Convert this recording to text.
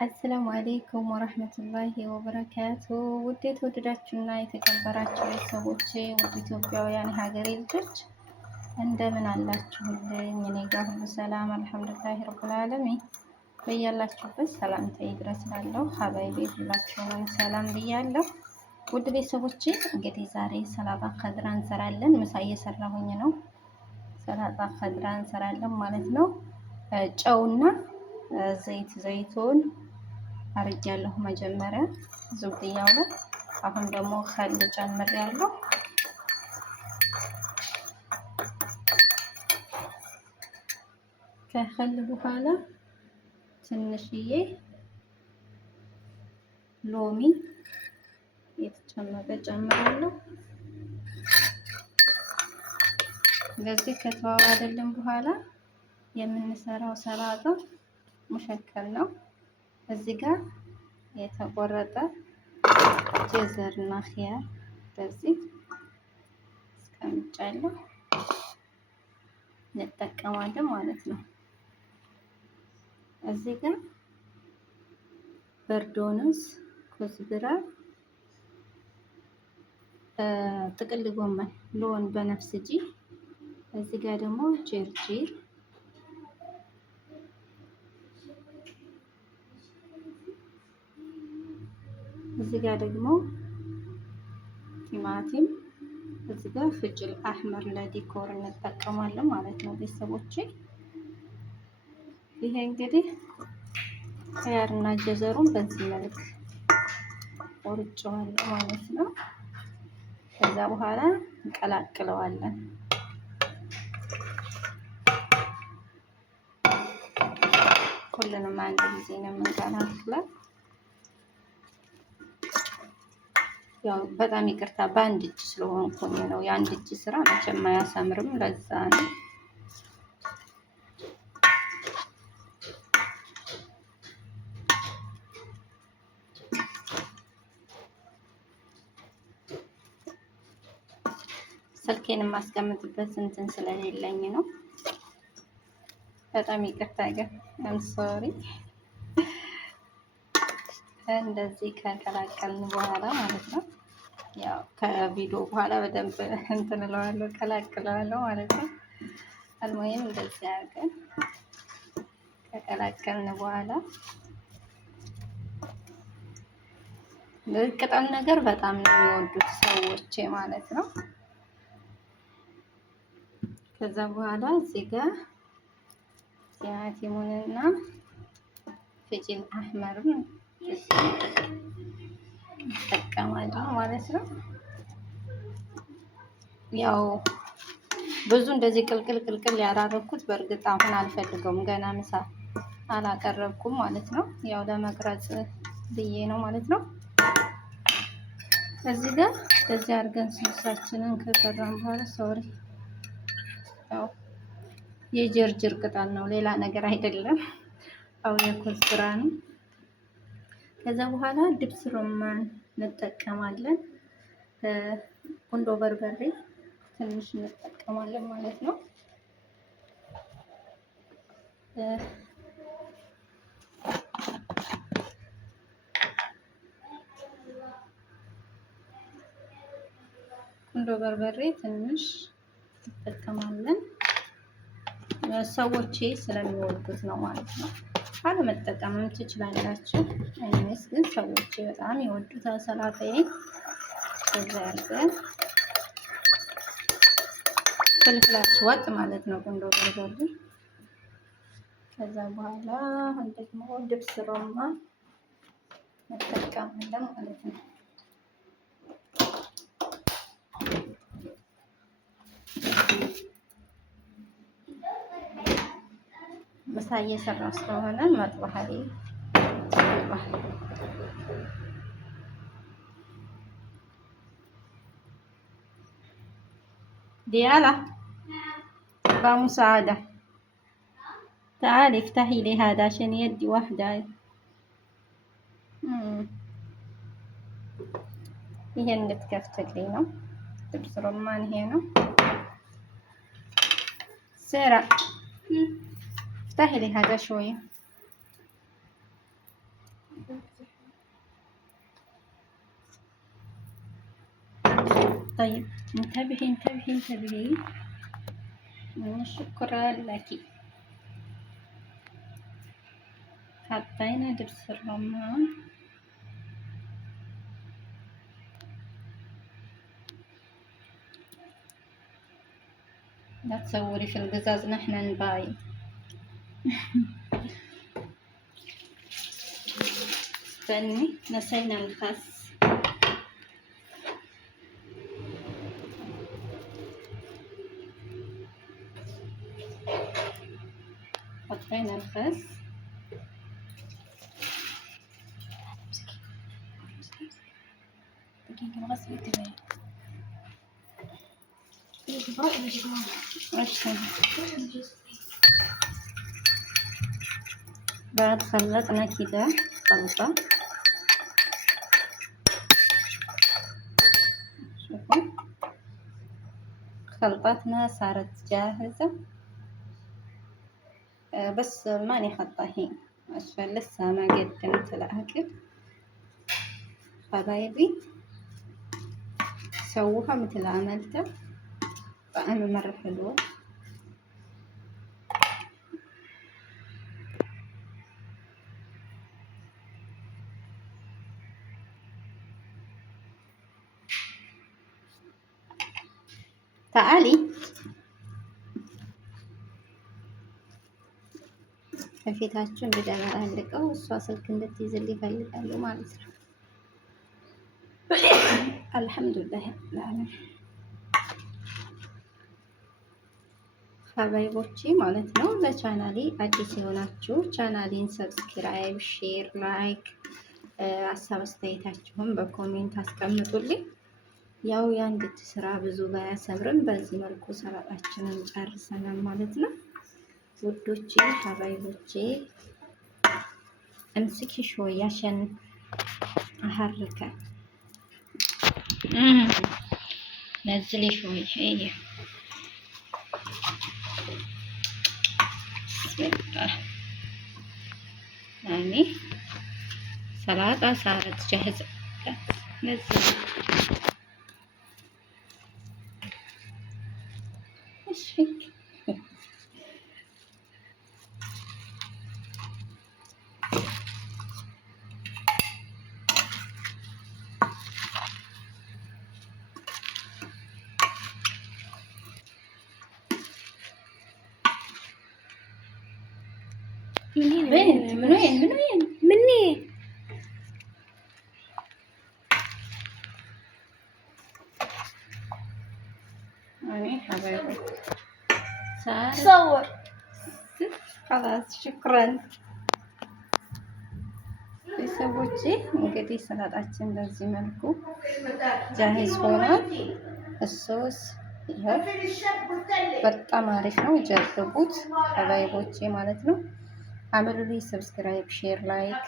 አሰላሙ አሌይኩም ወረህመቱላሂ ወበረካቱ። ውድ የተወደዳችሁና የተከበራችሁ ቤተሰቦቼ ውድ ኢትዮጵያውያን ሀገሬ ልጆች እንደምን አላችሁልኝ? እኔ ጋር ሁሉ ሰላም አልሐምዱሊላሂ ረብል ዓለሚን። በያላችሁበት ሰላምታ ይድረስላለሁ። ሀባይቤ ሁላችሁንም ሰላም ብያለሁ። ውድ ቤተሰቦቼ እንግዲህ ዛሬ ሰላጣ ከድራ እንሰራለን። ምሳ እየሰራሁኝ ነው። ሰላጣ ከድራ እንሰራለን ማለት ነው። ጨውና ዘይቱን አርጃለሁ መጀመሪያ ዙብያው ላይ። አሁን ደግሞ ከል ጨምሬያለሁ። ከከል በኋላ ትንሽዬ ሎሚ የተጨመቀ ጨምራለሁ። እንደዚህ ከተዋሃደልን በኋላ የምንሰራው ሰላጣ ሙሸከል ነው። እዚህ ጋር የተቆረጠ ጀዘርና ኺያር በዚህ እስከምጫለሁ እንጠቀማለን ማለት ነው። እዚህ ጋር በርዶንስ፣ ኩዝብራ፣ ጥቅል ጎመን ሎን በነፍስጂ፣ እዚህ ጋር ደግሞ ጅርጅር፣ እዚህ ጋር ደግሞ ቲማቲም፣ እዚህ ጋር ፍጅል አህመር ለዲኮር እንጠቀማለን ማለት ነው ቤተሰቦቼ። ይሄ እንግዲህ ኺያርና ጀዘሩን በዚህ መልክ ቆርጬዋለሁ ማለት ነው። ከዛ በኋላ እንቀላቅለዋለን። ሁሉንም አንድ ጊዜ ነው የምንቀላቅለው። ያው በጣም ይቅርታ በአንድ እጅ ስለሆንኩኝ ነው። የአንድ እጅ ስራ መቼም አያሰምርም፣ ለዛ ነው። ስልኬን የማስቀምጥበት እንትን ስለሌለኝ ነው። በጣም ይቅርታ ግን ሶሪ። እንደዚህ ከቀላቀልን በኋላ ማለት ነው። ያው ከቪዲዮ በኋላ በደንብ እንትን እለዋለሁ ቀላቅለዋለሁ ማለት ነው። አልሙሂም እንደዚህ አድርገን ከቀላቀልን በኋላ ቅጠል ነገር በጣም ነው የሚወዱት ሰዎች ማለት ነው። ከዛ በኋላ እዚህ ጋር ቲማቲሙንና ፍጅል አህመሩን እንጠቀማለን ማለት ነው። ያው ብዙ እንደዚህ ቅልቅል ያላረኩት በእርግጥ አሁን አልፈልገውም፣ ገና ምሳ አላቀረብኩም ማለት ነው። ያው ለመቅረጽ ብዬ ነው ማለት ነው። እዚህ ጋር እንደዚህ አድርገን ሶሳችንን ከሰራን በኋላ ሶሪ፣ ያው የጀርጅር ቅጠል ነው ሌላ ነገር አይደለም። አው የኮዝብራ ነው። ከዛ በኋላ ድብስ ሮማን እንጠቀማለን። ቁንዶ በርበሬ ትንሽ እንጠቀማለን ማለት ነው። ቁንዶ በርበሬ ትንሽ እንጠቀማለን። ሰዎቼ ስለሚወዱት ነው ማለት ነው። አለመጠቀምም ትችላላችሁ። እኔስ ግን ሰዎቼ በጣም ይወዱታል ሰላጣዬን። ከዛ ያርገን ፍልፍል አስዋጥ ማለት ነው ቁንዶ በርበሬ። ከዛ በኋላ አሁን ደግሞ ድብስ ሮማን እንጠቀማለን ማለት ነው። ምሳ እየሰራሁ ስለሆነ መጥበሻ ላይ ديالا بمساعدة تعالي افتحي لي هذا عشان يدي واحدة. ይሄ እንድትከፍትልኝ ነው። ድብስ ሮማን ይሄ ነው። سارة افتحي لي هذا شوية. طيب انتبهي. شكرا لك. حطينا دبس الرمان. لا تصوري في القزاز نحن نباين. استني، نسينا الخس. حطينا الخس. بعد خلطنا كده خلطة. شوفوا خلطتنا صارت جاهزة. بس ماني حاطة هين عشان لسه ما قدمت الأكل. حبايبي سووها مثل عملته، طعمه مرة حلو. تعالي ከፊታችን ብደባልቀው እሷ ስልክ እንድትይዝልኝ ይፈልጋሉ ማለት ነው። አልሐምዱሊላህ ለዓለም ሀባይቦቼ ማለት ነው። ለቻናሌ አዲስ የሆናችሁ ቻናሌን ሰብስክራይብ፣ ሼር፣ ላይክ ሀሳብ አስተያየታችሁን በኮሜንት አስቀምጡልኝ። ያው የአንድ እጅ ስራ ብዙ ባያሰምርም በዚህ መልኩ ሰላጣችንን ጨርሰናል ማለት ነው። ውዶቼ ሀባይቦቼ امسكي شوية عشان احركها. نزلي شوي. هي يعني سلطة صارت جاهزة. نزلي. ايش فيك؟ بنت من وين مني؟ يعني حبايبي صور. خلاص شكرا ቤተሰቦቼ። እንግዲህ ሰላጣችን በዚህ መልኩ ጃሂዝ ሆኗል። እሶስ ይኸው በጣም አሪፍ ነው። ጀርቡት ሀባይቦቼ ማለት ነው። አምሩልኝ ሰብስክራይብ፣ ሼር፣ ላይክ